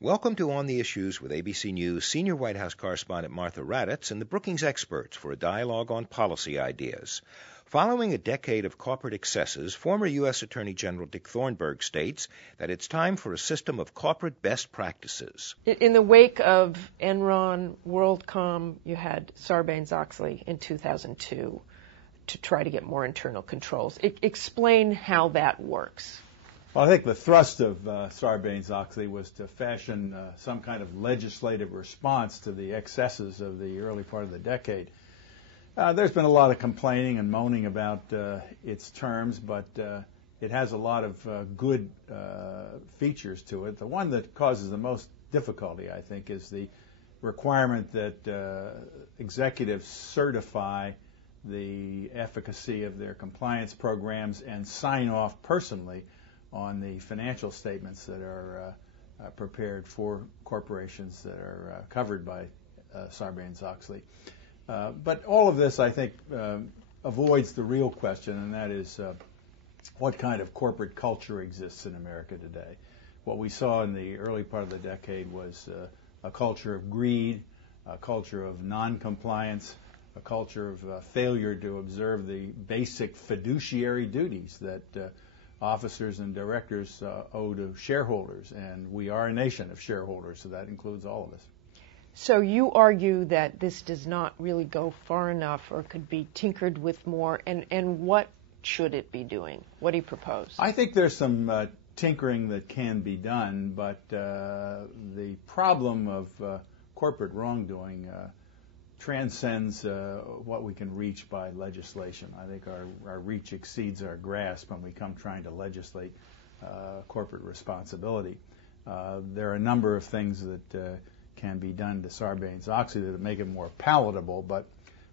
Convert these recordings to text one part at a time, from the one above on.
Welcome to On the Issues with ABC News senior White House correspondent Martha Raddatz and the Brookings experts for a dialogue on policy ideas. Following a decade of corporate excesses, former U.S. Attorney General Dick Thornburgh states that it's time for a system of corporate best practices. In the wake of Enron, WorldCom, you had Sarbanes-Oxley in 2002 to try to get more internal controls. Explain how that works. Well, I think the thrust of Sarbanes-Oxley was to fashion some kind of legislative response to the excesses of the early part of the decade. There's been a lot of complaining and moaning about its terms, but it has a lot of good features to it. The one that causes the most difficulty, I think, is the requirement that executives certify the efficacy of their compliance programs and sign off personally on the financial statements that are prepared for corporations that are covered by Sarbanes-Oxley. But all of this, I think, avoids the real question, and that is what kind of corporate culture exists in America today. What we saw in the early part of the decade was a culture of greed, a culture of non-compliance, a culture of failure to observe the basic fiduciary duties that officers and directors owe to shareholders, and we are a nation of shareholders, so that includes all of us. So you argue that this does not really go far enough or could be tinkered with more, and what should it be doing? What do you propose? I think there's some tinkering that can be done, but the problem of corporate wrongdoing transcends what we can reach by legislation. I think our reach exceeds our grasp when we come trying to legislate corporate responsibility. There are a number of things that can be done to Sarbanes-Oxley that make it more palatable, but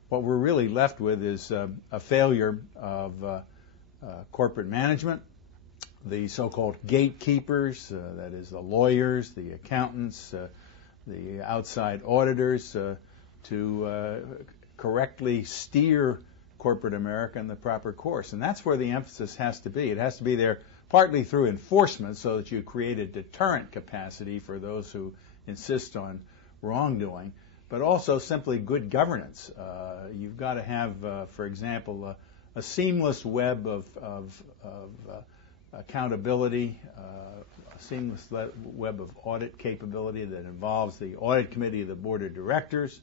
what we're really left with is a failure of corporate management, the so-called gatekeepers, that is the lawyers, the accountants, the outside auditors, to correctly steer corporate America in the proper course. And that's where the emphasis has to be. It has to be there partly through enforcement so that you create a deterrent capacity for those who insist on wrongdoing, but also simply good governance. You've got to have, for example, a seamless web of accountability, a seamless web of audit capability that involves the audit committee of the board of directors,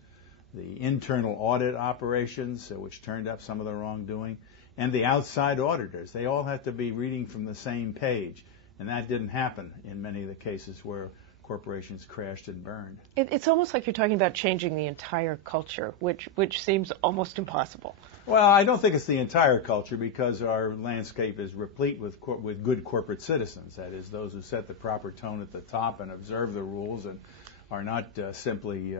the internal audit operations, which turned up some of the wrongdoing, and the outside auditors. They all have to be reading from the same page, and that didn't happen in many of the cases where corporations crashed and burned. It's almost like you're talking about changing the entire culture, which seems almost impossible. Well, I don't think it's the entire culture, because our landscape is replete with good corporate citizens, that is, those who set the proper tone at the top and observe the rules and are not simply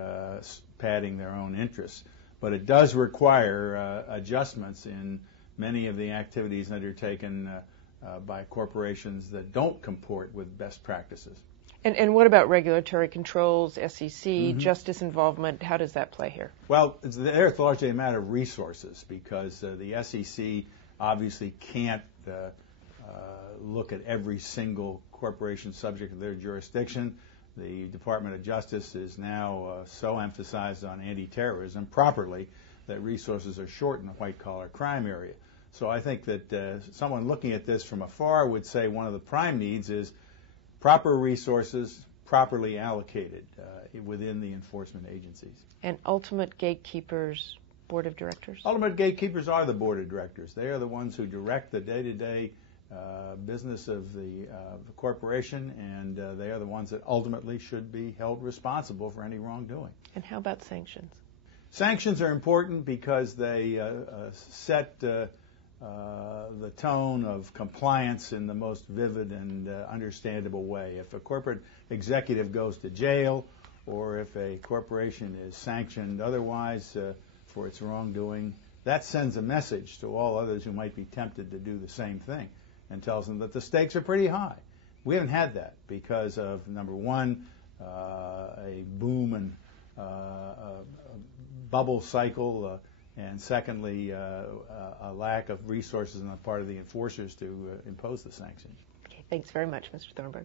padding their own interests. But it does require adjustments in many of the activities undertaken by corporations that don't comport with best practices. And what about regulatory controls, SEC, justice involvement? How does that play here? Well, it's largely a matter of resources, because the SEC obviously can't look at every single corporation subject to their jurisdiction. The Department of Justice is now so emphasized on anti-terrorism properly that resources are short in the white-collar crime area. So I think that someone looking at this from afar would say one of the prime needs is proper resources properly allocated within the enforcement agencies. And ultimate gatekeepers, board of directors? Ultimate gatekeepers are the board of directors. They are the ones who direct the day-to-day business of the corporation, and they are the ones that ultimately should be held responsible for any wrongdoing. And how about sanctions? Sanctions are important because they set the tone of compliance in the most vivid and understandable way. If a corporate executive goes to jail, or if a corporation is sanctioned otherwise for its wrongdoing, that sends a message to all others who might be tempted to do the same thing, and tells them that the stakes are pretty high. We haven't had that because of, number one, a boom and bubble cycle, and secondly, a lack of resources on the part of the enforcers to impose the sanctions. Okay, thanks very much, Mr. Thornburgh.